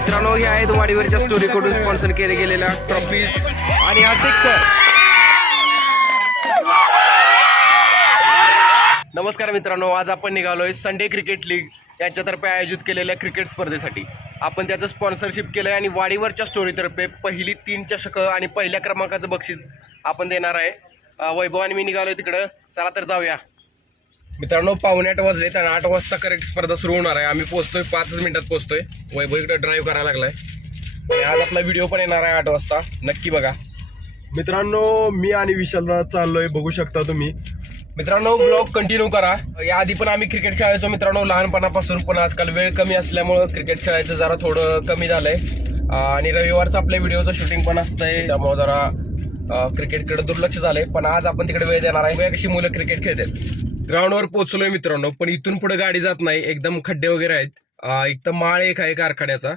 मित्रांनो हे आहेत वाडीवरच्या स्टोरी कडून स्पॉन्सर केले गेलेल्या ट्रॉफीज आणि हा सिक्सर नमस्कार मित्रांनो आज आपण निघालोय संडे क्रिकेट लीग यांच्यातर्फे आयोजित केलेल्या क्रिकेट स्पर्धेसाठी. आपण त्याचं स्पॉन्सरशिप केलंय आणि वाडीवरच्या स्टोरीतर्फे पहिली तीन चषक आणि पहिल्या क्रमांकाचं बक्षीस आपण देणार आहे. वैभव आणि मी निघालोय तिकडं. चला तर जाऊया. मित्रांनो पावणे आठ वाजलेत आणि आठ वाजता करेक्ट स्पर्धा सुरू होणार आहे. आम्ही पोहोचतोय पाचच मिनिटात पोहोचतोय. वैभव इकडे ड्राईव्ह करायला लागलाय. आणि आज आपला व्हिडिओ पण येणार आहे आठ वाजता. नक्की बघा. मित्रांनो मी आणि विशालदा चाललोय. बघू शकता तुम्ही. मित्रांनो ब्लॉग कंटिन्यू करा. या आधी पण आम्ही क्रिकेट खेळायचो मित्रांनो. लहानपणापासून पण आजकाल वेळ कमी असल्यामुळं क्रिकेट खेळायचं जरा थोडं कमी झालंय. आणि रविवारचं आपल्या व्हिडिओचं शूटिंग पण असतंय. त्यामुळं जरा क्रिकेटकडे दुर्लक्ष झालंय. पण आज आपण तिकडे वेळ देणार आहे. कशी मुलं क्रिकेट खेळतात. ग्राउंडवर पोहोचलोय मित्रांनो पण इथून पुढे गाडी जात नाही. एकदम खड्डे वगैरे आहेत. एक तर माळ एक आहे कारखान्याचा.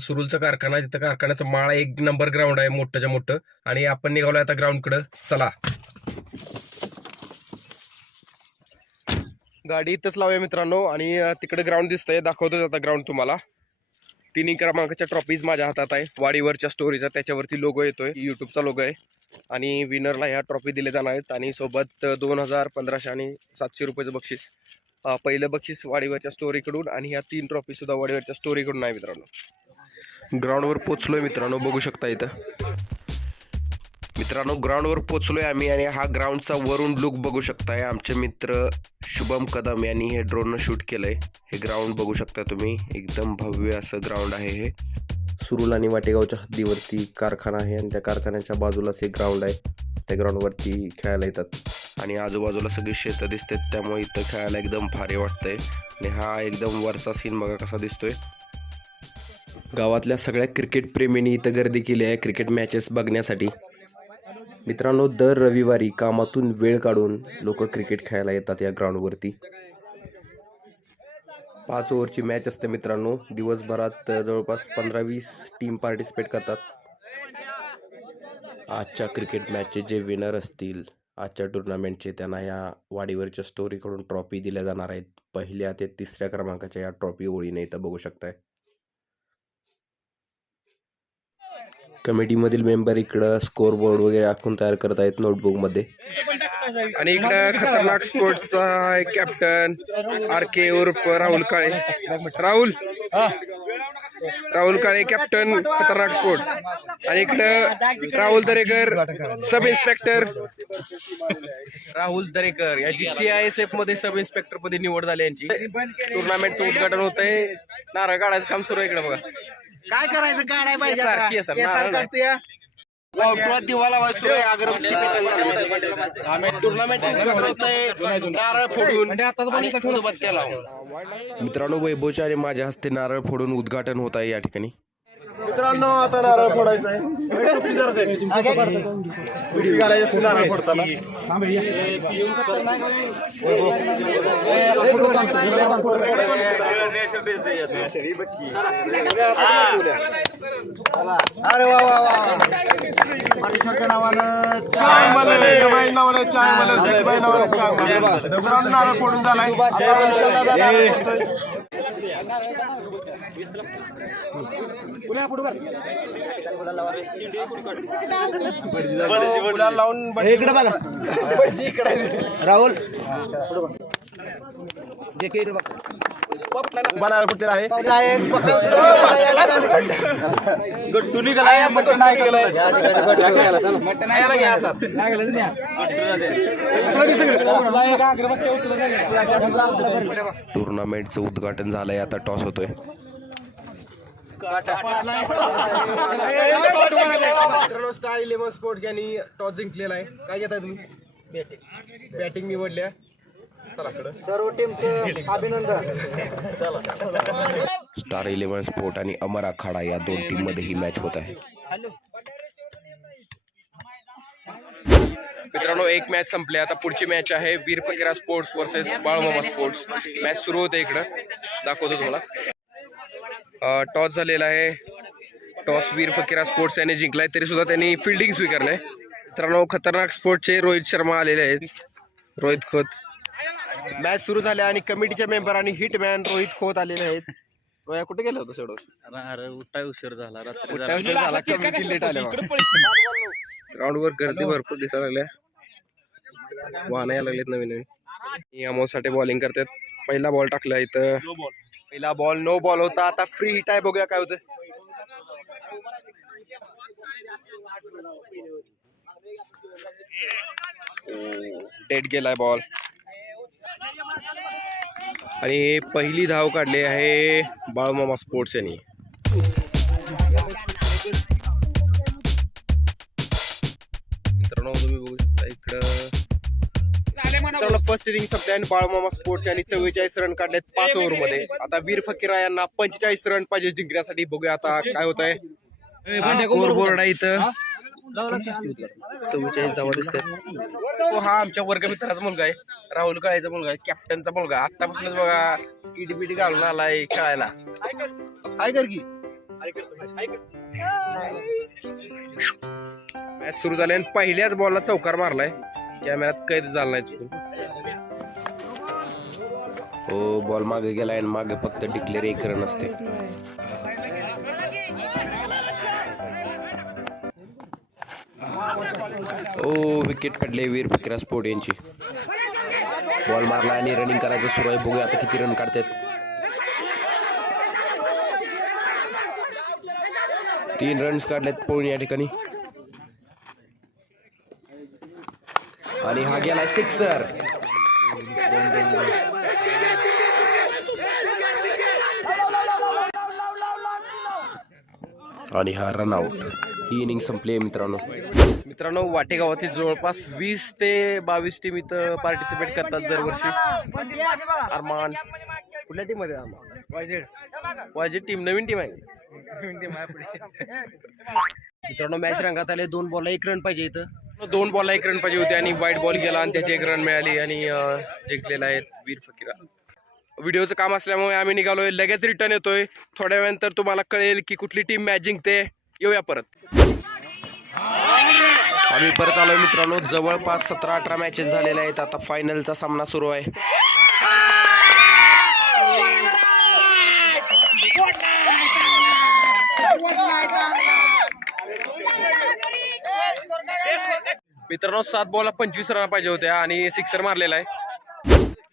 सुरुलचा कारखाना तिथं कारखान्याचा माळ एक नंबर ग्राउंड आहे मोठ्याच्या मोठं. आणि आपण निघालोय आता ग्राउंडकडं चला. गाडी इथंच लावूया मित्रांनो. आणि तिकडे ग्राउंड दिसतंय. दाखवतोच आता ग्राउंड तुम्हाला. तिन्ही क्रमांकाच्या ट्रॉफीज माझ्या हातात आहे. वाडीवरच्या स्टोरीचा त्याच्यावरती लोगो येतोय. युट्यूबचा लोगो आहे. आणि विनरला ह्या ट्रॉफी दिले जाणार आहेत. आणि सोबत दोन हजार पंधराशे आणि सातशे रुपयाचं बक्षीस. पहिलं बक्षीस वाडीवरच्या स्टोरीकडून आणि ह्या तीन ट्रॉफी सुद्धा वाडीवरच्या स्टोरीकडून आहे मित्रांनो. ग्राउंडवर पोचलोय मित्रांनो बघू शकता इथं. मित्रांनो ग्राउंडवर पोचलोय आम्ही आणि हा ग्राउंडचा वरून लुक बघू शकताय. आमचे मित्र शुभम कदम यांनी हे ड्रोननं शूट केलंय. हे ग्राउंड बघू शकता तुम्ही. एकदम भव्य असं ग्राउंड आहे हे. सुरुल आणि वाटेगावच्या हद्दीवरती कारखाना आहे आणि त्या कारखान्याच्या बाजूलाच एक ग्राउंड आहे. त्या ग्राउंडवरती खेळायला येतात. आणि आजूबाजूला सगळी शेतं दिसतात त्यामुळे इथं खेळायला एकदम भारी वाटतंय. आणि हा एकदम वरचा सीन बघा कसा दिसतोय. गावातल्या सगळ्या क्रिकेट प्रेमींनी इथं गर्दी केली आहे क्रिकेट मॅचेस बघण्यासाठी. मित्रांनो दर रविवारी कामातून वेळ काढून लोक क्रिकेट खेळायला येतात या ग्राउंडवरती पाच ओव्हरची मॅच असते मित्रांनो. दिवसभरात जवळपास पंधरा वीस टीम पार्टिसिपेट करतात. आजच्या क्रिकेट मॅचचे जे विनर असतील आजच्या टुर्नामेंटचे त्यांना या वाडीवरच्या स्टोरीकडून ट्रॉफी दिल्या जाणार आहेत. पहिल्या ते तिसऱ्या क्रमांकाच्या या ट्रॉफी ओळीने इथं बघू शकताय. कमिटीमधील मेंबर इकडं स्कोर बोर्ड वगैरे आखून तयार करत आहेत नोटबुकमध्ये. आणि इकडं खतरनाक स्पोर्ट्सचा कॅप्टन आर के उर्फ राहुल काळे. राहुल! राहुल काळे कॅप्टन खतरनाक स्पोर्ट्स आणि इकडं राहुल दरेकर सब इन्स्पेक्टर राहुल दरेकर याची सीआयएसएफमध्ये सब इन्स्पेक्टर पदी निवड झाली यांची. टुर्नामेंटचं उद्घाटन होत आहे नारळ काढायचं काम सुरू आहे इकडे बघा. काय करायचं? काढाय पाहिजे केसर, आता. केसर, केसर नारळ. काढतो या. वावटळा दिवाला उद्घाटन होतंय नारळ फोडून आणि उदबत्त्या लावून मित्रांनो वैभवच्या आणि माझ्या हस्ते नारळ फोडून उद्घाटन होत आहे या ठिकाणी. मित्रांनो आता नारळ फोडायचा आहे. टोपी जरा दे. टोपी घालायची असते नारळ फोडताना. अरे वा वा वा. माणिकाच्या नावानं चाय मले नावानं चाय मले जगबाई नावानं चाय मले दगडानं नारळ फोडून झालाय. आता. गुलाल लावून हे इकडे बघा. राहुल. जे काही आहे? गट्टुनी गेलाय मटण नाही गेलाय घ्या. टुर्नामेंटचं उद्घाटन झालंय आता टॉस होतोय. स्टार इलेव्हन स्पोर्ट्स यांनी टॉस जिंकलेला आहे. काय घेताय तुम्ही? बॅटिंग निवडल्या चला सर्व टीमचं अभिनंदन. स्टार इलेव्हन स्पोर्ट आणि अमर आखाडा या दोन टीममध्ये ही मॅच होत आहे. मित्रांनो एक मॅच संपली. आता पुढची मॅच आहे Veer Fakira sports versus Balumama sports match सुरू होते इकडं. दाखवतो तुम्हाला. टॉस झालेला आहे. टॉस वीर फकीरा स्पोर्ट्स यांनी जिंकलाय तरी सुद्धा त्यांनी फिल्डिंग स्वीकारलंय. मित्रांनो खतरनाक स्पोर्ट्सचे रोहित शर्मा आलेले आहेत. रोहित खोत. मॅच सुरू झाल्या आणि कमिटीच्या मेंबर आणि हिटमॅन रोहित खोत आलेले आहेत. रोया कुठे गेला होता अरे उठाय उशीर झाला रात्री उशीर झाला कमी लेट आले ग्राउंड वर गर्दी भरपूर दिसायला लागल्या. वाहन यायला लागलेत नवीन नवीन. अमोसाठी बॉलिंग करतात. पहिला बॉल टाकला इथं. पहिला बॉल नो बॉल होता. आता फ्री हिट आहे. बघूया काय होतं डेट गेलाय बॉल आणि पहिली धाव काढली आहे बाळमामा स्पोर्ट्स यांनी. मित्रांनो फर्स्ट इनिंग संपले आणि बाळमामा स्पोर्ट्स यांनी चव्वेचाळीस रन काढलेत पाच ओव्हरमध्ये. आता वीर फकीरा यांना पंचेचाळीस रन पाहिजे जिंकण्यासाठी. बघूया आता काय होत आहे स्कोर बोर्ड आहे इथं. चव्वेचाळीस धावा दिसतात तो हा आमच्या वर्गमित्राचा मुलगा आहे. राहुल काळेचा मुलगा आहे. कॅप्टनचा मुलगा. आतापासूनच बघा किटी बिटी घालून आलाय खेळायला. काय कर की. मॅच सुरू झाली आणि पहिल्याच बॉलला चौकार मारलाय. कॅमेऱ्यात कैद झाला नाही चुकून. हो बॉल मागे गेलाय आणि मागे फक्त डिक्लेअर एक रन असते ओ विकेट पडले वीर फिक्रा स्पोर्ट यांची. बॉल मारला आणि रनिंग करायचं सुरू आहे. बघूया आता किती रन काढतात. तीन रन्स काढलेत पोळी या ठिकाणी. आणि हा गेलाय सिक्सर. आणि हा रन आउट ही इनिंग संपली मित्रांनो. मित्रांनो वाटेगावातील जवळपास वीस ते बावीस टीम इथं पार्टिसिपेट करतात दरवर्षी. अरमान. कुठल्या टीममध्ये अरमान? वायझेड वायझेड टीम नवीन टीम आहे. मित्रांनो मॅच रंगात आले दोन बॉलला एक रन पाहिजे इथं. दोन बॉलला एक रन पाहिजे होते आणि वाईट बॉल गेला आणि त्याची एक रन मिळाली आणि जिंकलेला आहे वीर फकीरा. व्हिडिओचं काम असल्यामुळे आम्ही निघालोय. लगेच रिटर्न येतोय. थोड्या वेळानंतर तुम्हाला कळेल की कुठली टीम मॅच जिंकते. येऊया परत. आम्ही परत आलोय मित्रांनो. जवळपास सतरा अठरा मॅचेस झालेल्या आहेत. आता फायनलचा सामना सुरू आहे. मित्रांनो सात बॉलला पंचवीस रन पाहिजे होत्या आणि सिक्सर मारलेला आहे.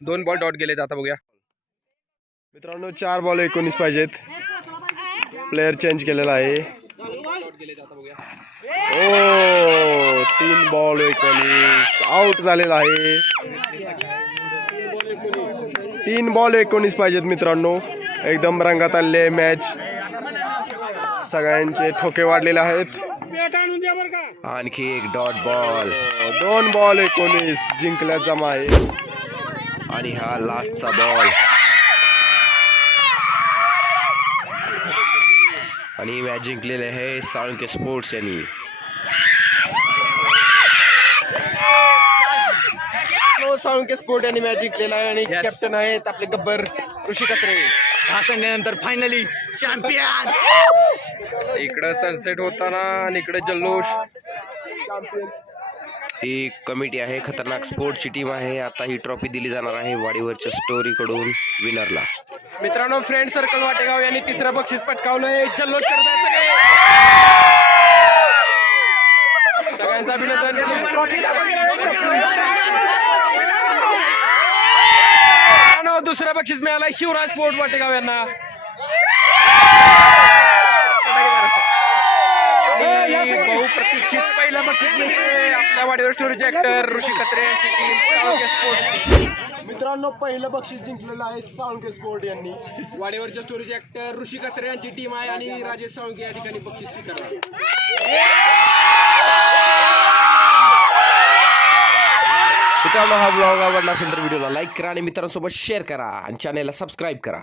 दोन बॉल डॉट गेलेत आता बघूया. मित्रांनो चार बॉल एकोणीस पाहिजेत. प्लेअर चेंज केलेला आहे. ओ तीन बॉल एकोणीस. आउट झालेला आहे. तीन बॉल एकोणीस पाहिजेत मित्रांनो. एकदम रंगात आलेले मॅच सगळ्यांचे ठोके वाढलेले आहेत. आणखी एक डॉट बॉल. दोन बॉल एकोणीस जिंकल्या जमा आहे. आणि हा लास्टचा बॉल. आणि मॅच जिंकलेले आहे साळुंके स्पोर्ट्स यांनी. हो, साळुंके स्पोर्ट यांनी मॅच जिंकलेला आहे आणि कॅप्टन आहेत आपले गब्बर ऋषी कत्रे. नंतर फायनली चॅम्पियन इकडं सनसेट होताना आणि इकडे जल्लोष. ही कमिटी आहे खतरनाक स्पोर्टची टीम आहे. आता ही ट्रॉफी दिली जाणार आहे वाडीवरच्या स्टोरी कडून विनरला मित्रांनो फ्रेंड सर्कल वाटेगाव यांनी तिसरं बक्षीस पटकावलंय. जल्लोष करत आहेत सगळे. सगळ्यांचं अभिनंदन. दुसरं बक्षीस मिळालंय शिवराज स्पोर्ट वाटेगाव यांना. आणि पहिला बक्षीस मिळते आपल्या वाडीवर स्टोरीचे ऍक्टर ऋषी कत्रे यांची टीम साळुंके स्पोर्ट्स मित्रांनो पहिलं बक्षीस जिंकलेलं आहे साळुंके स्पोर्ट यांनी. वाडीवरच्या स्टोरीचे ऍक्टर ऋषी कत्रे यांची टीम आहे आणि राजेश साळुंके या ठिकाणी बक्षीस स्वीकारलं. मित्रांनो हा ब्लॉग आवडला असेल तर व्हिडिओला लाईक करा आणि मित्रांसोबत शेअर करा आणि चॅनेलला सबस्क्राईब करा.